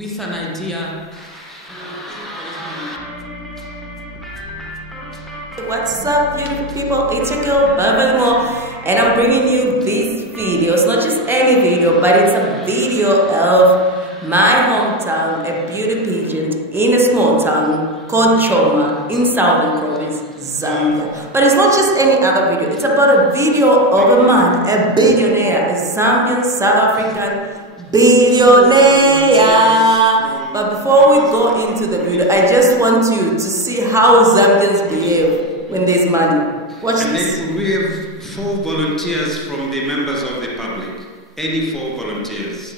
with an idea. What's up, beautiful people? It's your girl BILLIONAIRE, and I'm bringing you this video. It's not just any video, but it's a video of my hometown, a beauty pageant in a small town called Choma in Southern Province, Zambia. But it's not just any other video. It's about a video of a man, a billionaire, a Zambian, South African billionaire. But before we go into the video, I just want you to see how Zambians behave when there's money. Watch this. And then we have 4 volunteers from the members of the public. Any 4 volunteers.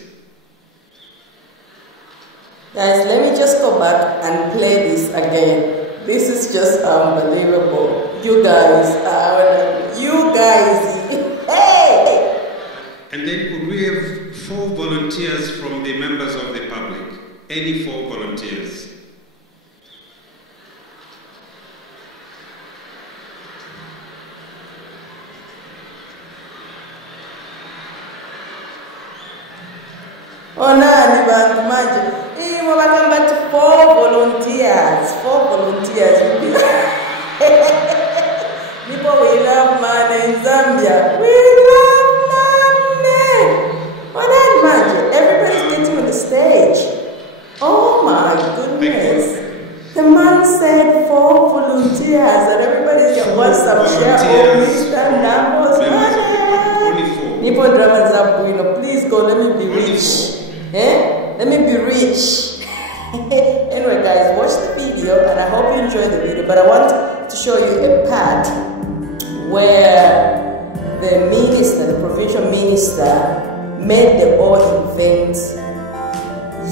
Guys, let me just go back and play this again. This is just unbelievable. You guys, hey! And then could we have 4 volunteers from the members of the public? Any 4 volunteers. Oh, nani bantu manje. Mwabakamba to 4 volunteers. 4 volunteers. People, we love money in Zambia. We love money. Oh, nani manje. Everybody's getting on the stage. Oh my goodness. The man said 4 volunteers and everybody's going to want some share of Mr. NDAMBO's money. Nipo drama Zambuino, please go, let me be rich. Let me be rich. Anyway guys, watch the video and I hope you enjoy the video, but I want to show you a part where the minister, the provincial minister, made the whole event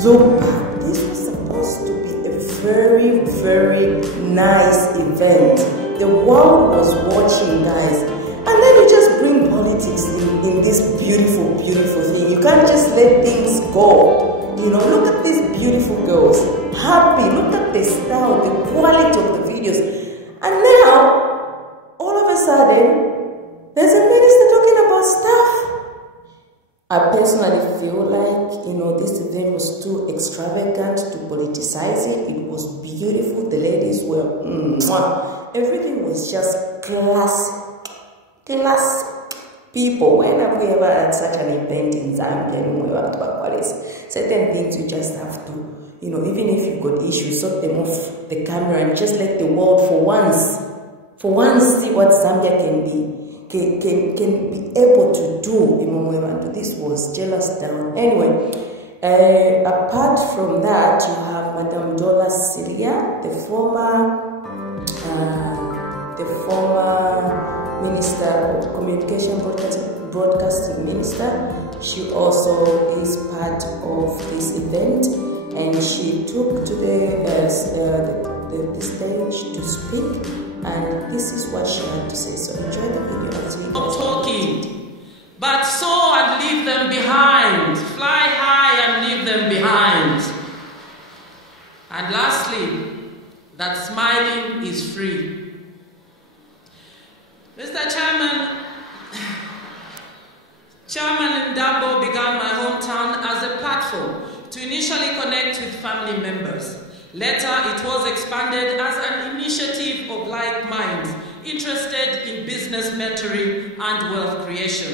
look bad. This was supposed to be a very, very nice event. The world was watching, guys. And then you just bring politics in this beautiful, beautiful thing. You can't just let things go. You know, look at these beautiful girls. Happy. Look at the style, the quality of the videos. And now, all of a sudden, there's a minister talking about stuff. I personally feel like, you know, this event was too extravagant to politicize it. It was beautiful. The ladies were, everything was just class people. When have we ever had such an event in Zambia? Certain things you just have to, you know, even if you've got issues, sort them off the camera and just let the world for once see what Zambia can be able to do. This was jealous down. Anyway, apart from that, you have Madame Dola Syria, the former Minister of Communication Broadcasting Minister. She also is part of this event, and she took to the stage to speak. And this is what she had to say. So enjoy the video as we go. Talking, but soar and leave them behind. Fly high and leave them behind. And lastly, that smiling is free. Mr. Chairman NDAMBO began my hometown as a platform to initially connect with family members. Later, it was expanded as an initiative of like minds interested in business mentoring and wealth creation.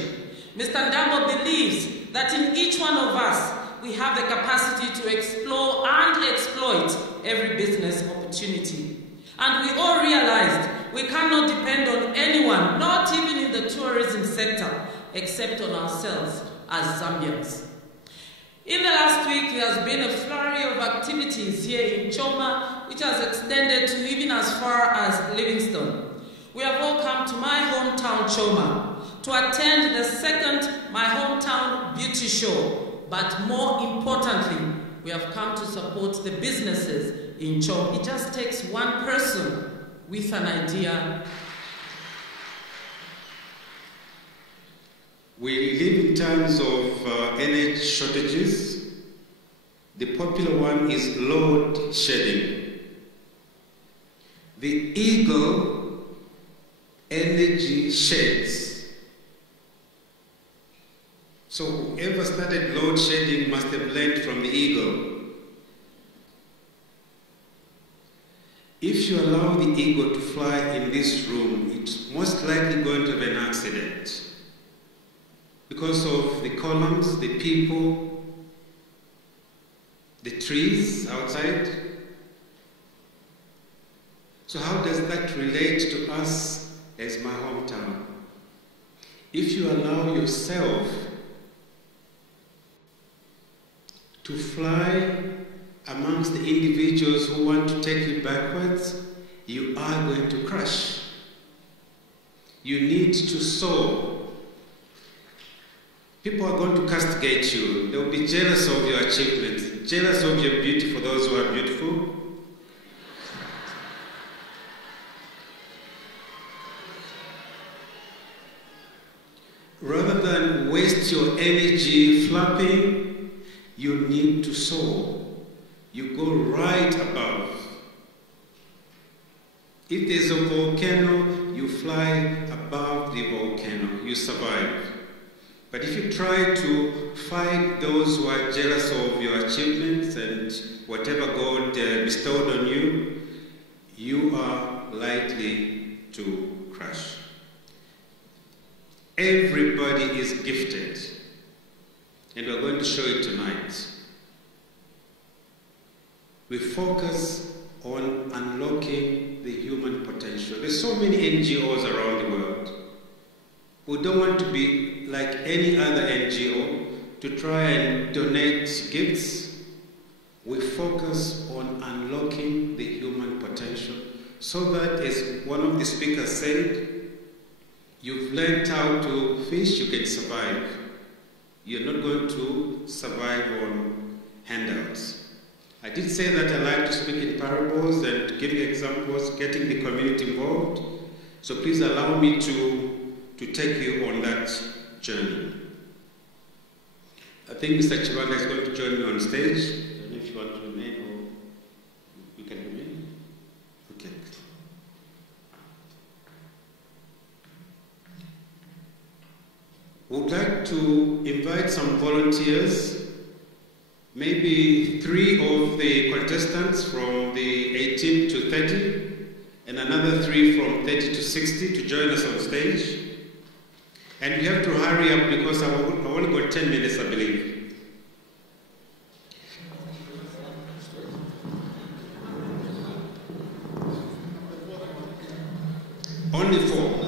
Mr. NDAMBO believes that in each one of us, we have the capacity to explore and exploit every business opportunity. And we all realized we cannot depend on anyone, not even in the tourism sector, except on ourselves as Zambians. In the last week, there has been a flurry of activities here in Choma, which has extended to even as far as Livingstone. We have all come to my hometown, Choma, to attend the second My Hometown Beauty Show. But more importantly, we have come to support the businesses in Choma. It just takes one person with an idea. We live in times of energy shortages. The popular one is load shedding. The eagle energy sheds. So whoever started load shedding must have learned from the eagle. If you allow the ego to fly in this room, it's most likely going to have an accident. Because of the columns, the people, the trees outside. So how does that relate to us as my hometown? If you allow yourself to fly amongst the individuals who want to take you backwards, you are going to crash. You need to soar. People are going to castigate you. They will be jealous of your achievements, jealous of your beauty for those who are beautiful. Rather than waste your energy flapping, you need to soar. You go right above. If there's a volcano, you fly above the volcano. You survive. But if you try to fight those who are jealous of your achievements and whatever God bestowed on you, you are likely to crash. Everybody is gifted, and we're going to show it tonight. We focus on unlocking the human potential. There's so many NGOs around the world who don't want to be like any other NGO to try and donate gifts. We focus on unlocking the human potential so that, as one of the speakers said, you've learned how to fish, you can survive. You're not going to survive on handouts. I did say that I like to speak in parables and giving examples, getting the community involved. So please allow me to take you on that journey. I think Mr. Chibanda is going to join me on stage. I don't know if you want to remain or you can remain. Okay. Would like to invite some volunteers, maybe 3 of the contestants from the 18 to 30, and another 3 from 30 to 60 to join us on stage. And we have to hurry up because I only got 10 minutes, I believe. Only 4.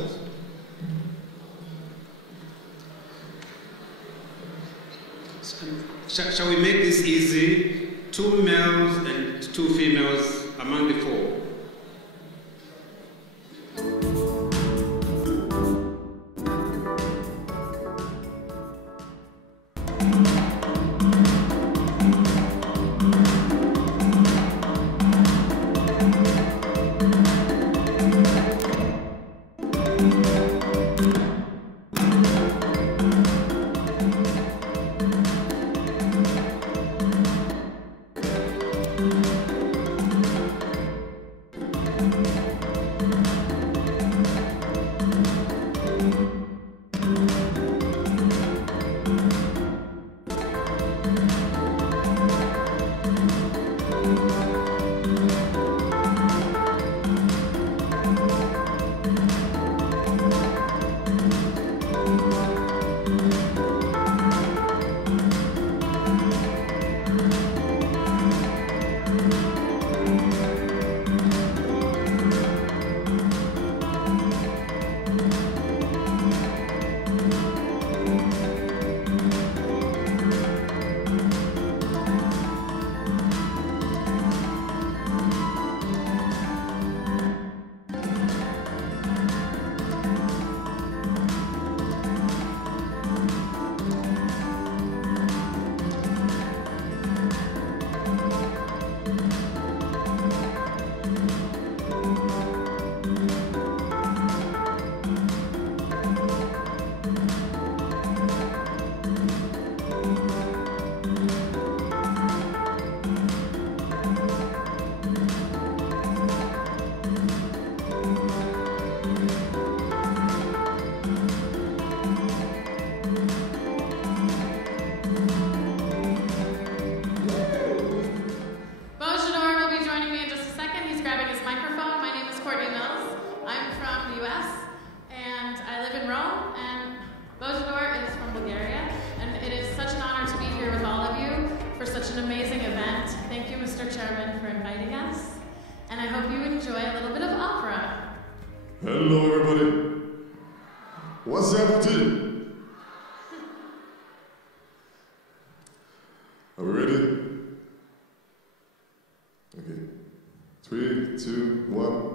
Shall we make this easy? 2 males and 2 females among the 4. Hello, everybody. What's happening? Are we ready? Okay. 3, 2, 1.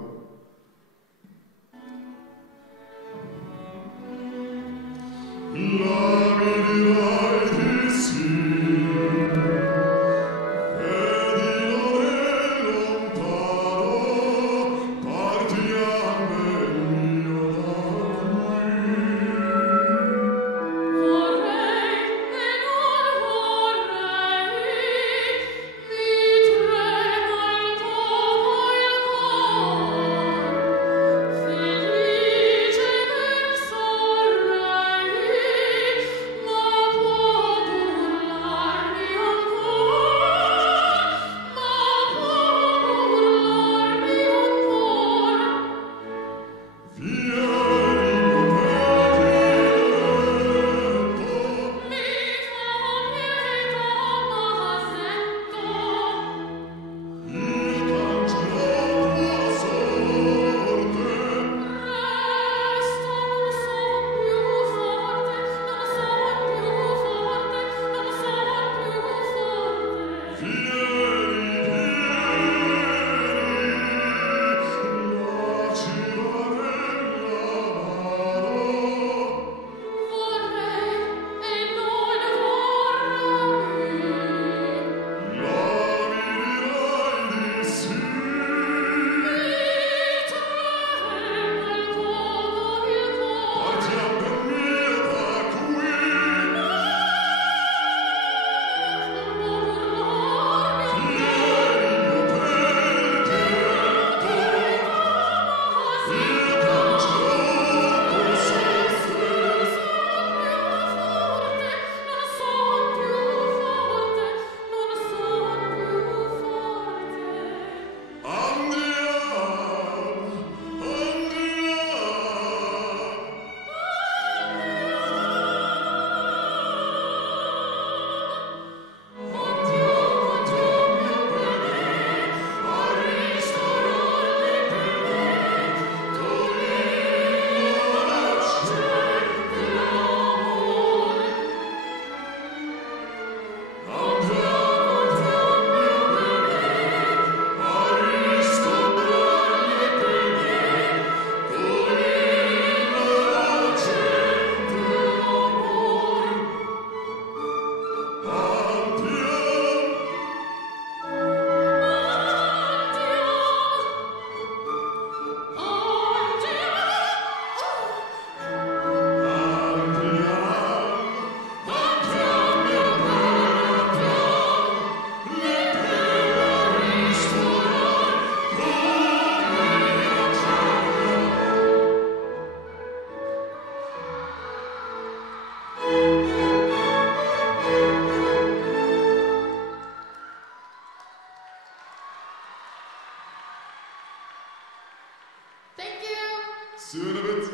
See you in a bit.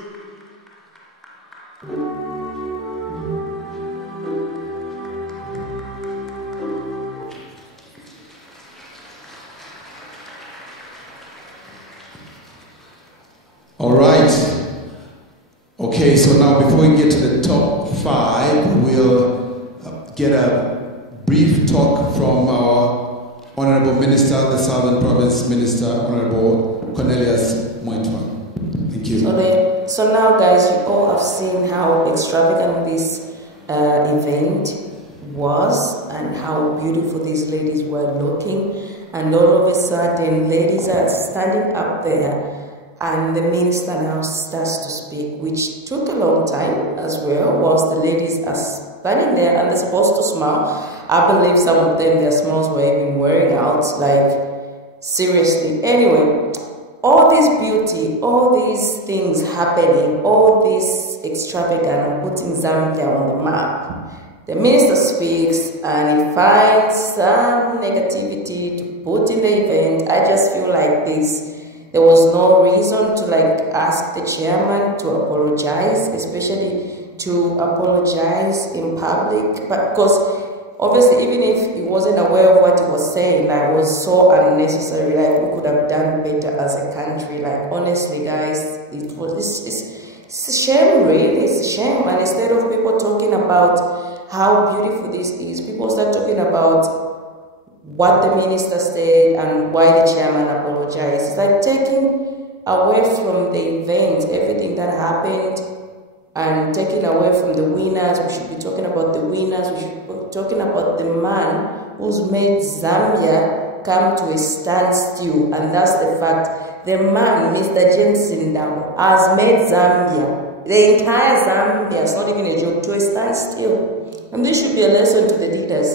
All right. Okay, so now before we get to the top 5, we'll get a brief talk from our Honorable Minister, the Southern Province Minister, Honorable Cornelius Moitwa. Thank you. So now, guys, you all have seen how extravagant this event was and how beautiful these ladies were looking. And all of a sudden, ladies are standing up there and the minister now starts to speak, which took a long time as well, whilst the ladies are standing there and they're supposed to smile. I believe some of them, their smiles were even wearing out, like, seriously. Anyway, all this beauty, all these things happening, all this extravagant, putting Zambia on the map. The minister speaks and he finds some negativity to put in the event. I just feel like there was no reason to ask the chairman to apologize, especially to apologize in public, but because obviously, even if he wasn't aware of what he was saying, like, it was so unnecessary. Like, we could have done better as a country. Like, honestly, guys, it's a shame, really. It's a shame. And instead of people talking about how beautiful this is, people start talking about what the minister said and why the chairman apologized. It's like taking away from the event, everything that happened, and taking away from the winners. We should be talking about the winners. We should be talking about the man who's made Zambia come to a standstill, and that's the fact. The man, Mr. James NDAMBO, has made Zambia, the entire Zambia, it's not even a joke, to a standstill. And this should be a lesson to the leaders.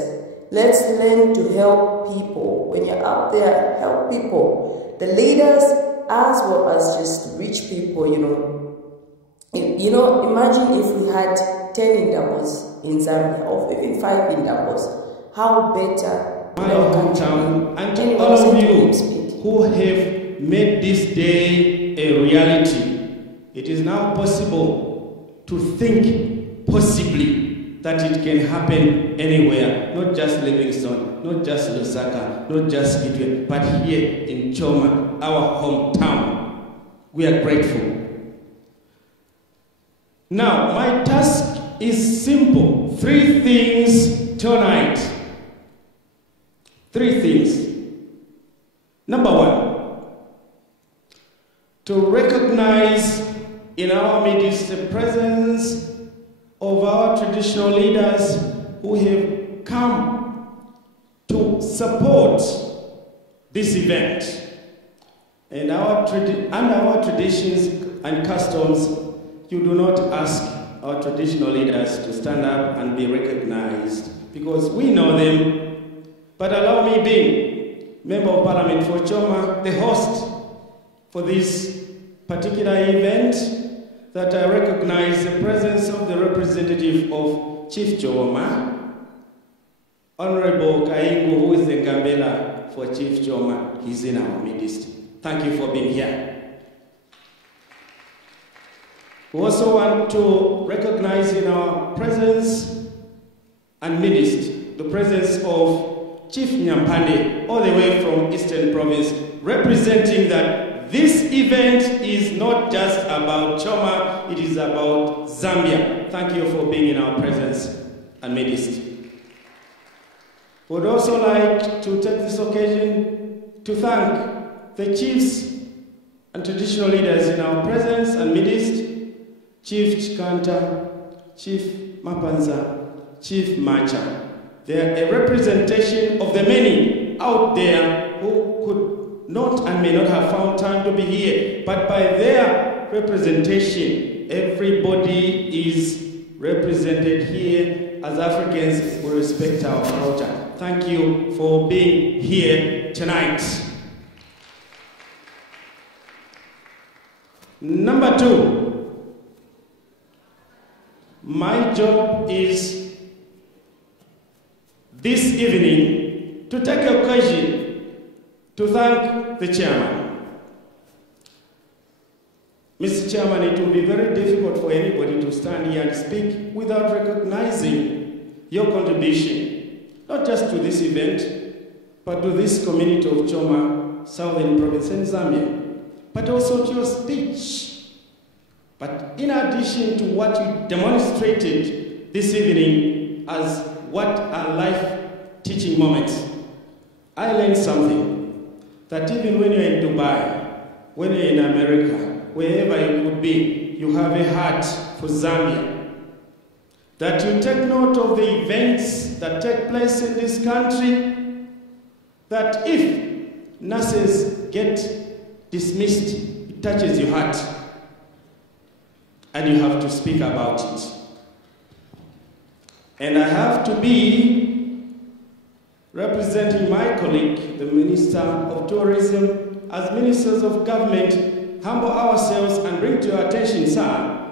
Let's learn to help people. When you're out there, help people. The leaders, as well as just rich people, imagine if we had 10 NDAMBOs in Zambia, or even 5 NDAMBOs. How better my hometown, and to all of you who have made this day a reality. It is now possible to think possibly that it can happen anywhere, not just Livingstone, not just Lusaka, not just Kitwe, but here in Choma, our hometown. We are grateful. Now, my task is simple. 3 things tonight. 3 things. Number 1, to recognize in our midst the presence of our traditional leaders who have come to support this event. And under our traditions and customs, you do not ask our traditional leaders to stand up and be recognized because we know them. But allow me, being Member of Parliament for Choma, the host for this particular event, that I recognize the presence of the representative of Chief Choma, Honorable Kaingu, who is the Gambela for Chief Choma. He's in our midst. Thank you for being here. We also want to recognize in our presence and midst the presence of Chief Nyampande, all the way from Eastern Province, representing that this event is not just about Choma, it is about Zambia. Thank you for being in our presence and midst. Would also like to take this occasion to thank the chiefs and traditional leaders in our presence and midst, Chief Chikanta, Chief Mapanza, Chief Macha. They are a representation of the many out there who could not and may not have found time to be here, but by their representation, everybody is represented here. As Africans, we respect our culture. Thank you for being here tonight. Number 2, my job is this evening to take occasion to thank the chairman. Mr. Chairman, it will be very difficult for anybody to stand here and speak without recognizing your contribution, not just to this event, but to this community of Choma, Southern Province and Zambia, but also to your speech. But in addition to what you demonstrated this evening as what are life teaching moments, I learned something. That even when you're in Dubai, when you're in America, wherever you could be, you have a heart for Zambia. That you take note of the events that take place in this country, that if nurses get dismissed, it touches your heart, and you have to speak about it. And I have to be representing my colleague, the Minister of Tourism, as ministers of government, humble ourselves and bring to your attention, sir,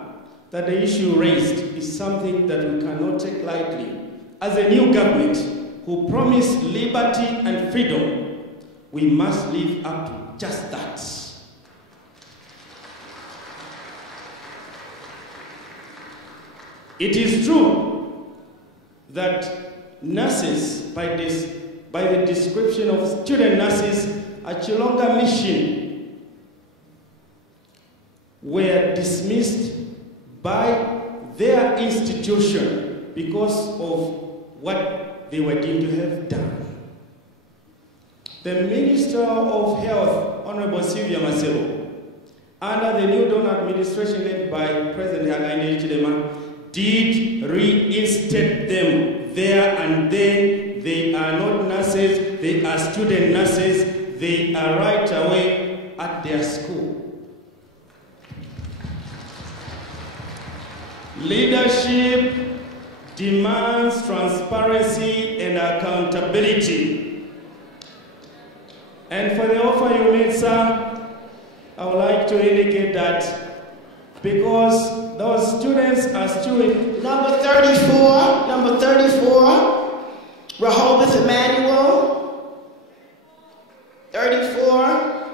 that the issue raised is something that we cannot take lightly. As a new government who promised liberty and freedom, we must live up to just that. It is true that nurses by the description of student nurses at Chilonga Mission were dismissed by their institution because of what they were deemed to have done. The Minister of Health, Honorable Sylvia Maselo, under the new Dawn administration led by President Hakainde Hichilema, did reinstate them there and then. They are not nurses, they are student nurses, they are right away at their school. Leadership demands transparency and accountability. And for the offer you made, sir, I would like to indicate that because those students are still in... Number 34, Rehoboth Emmanuel, 34.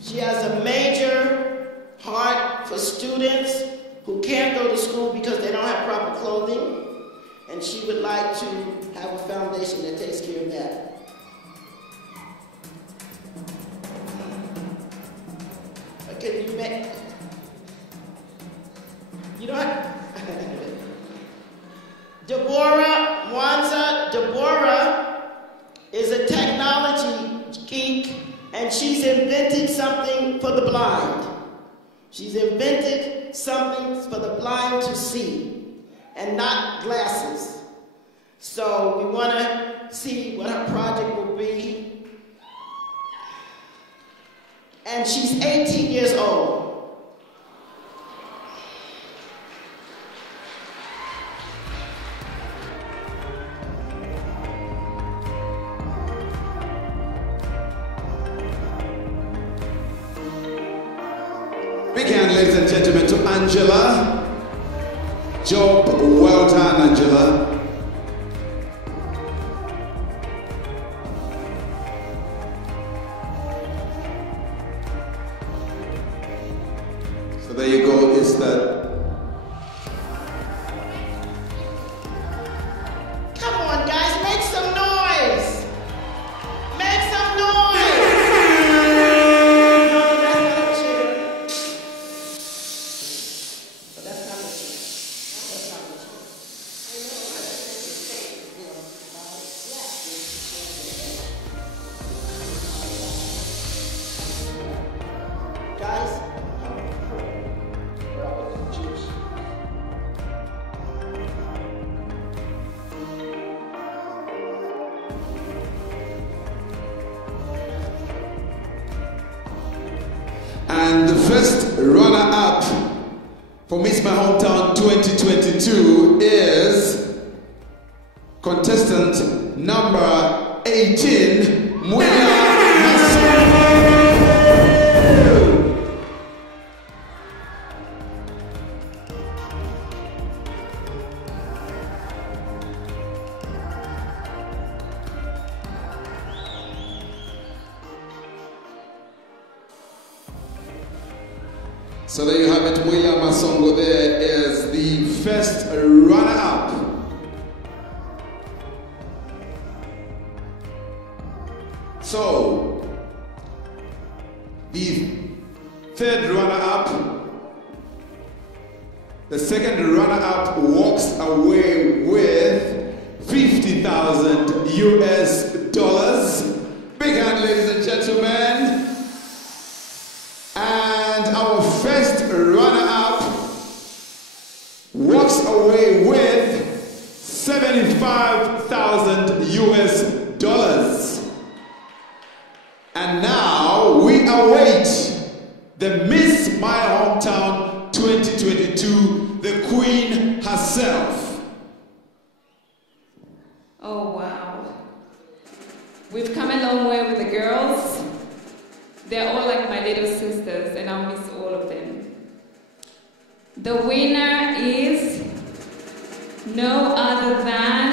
She has a major heart for students who can't go to school because they don't have proper clothing, and she would like to have a foundation that takes care of that. Okay, you know what? Deborah is a technology geek, and she's invented something for the blind. She's invented something for the blind to see, and not glasses. So we want to see what her project will be. And she's 18 years old. Big hand, ladies and gentlemen, to Angela. Job well done, Angela. So there you go, it's that. Come on, guys, make some noise. Make some noise. No, that's not a chair. But that's not a chair. That's not a chair. Guys, and the first runner-up for Miss My Hometown 2022 is contestant number 18, Muya Masongo. So there you have it, Muya Masongo there is the first runner-up. So, the third runner-up, the second runner-up walks away with $50,000 US. Big hand, ladies and gentlemen. And our first runner-up walks away with $75,000 US. And now we await the Miss My Hometown 2022, the Queen herself. Oh wow. We've come a long way with the girls. They're all like my little sisters, and I'll miss all of them. The winner is no other than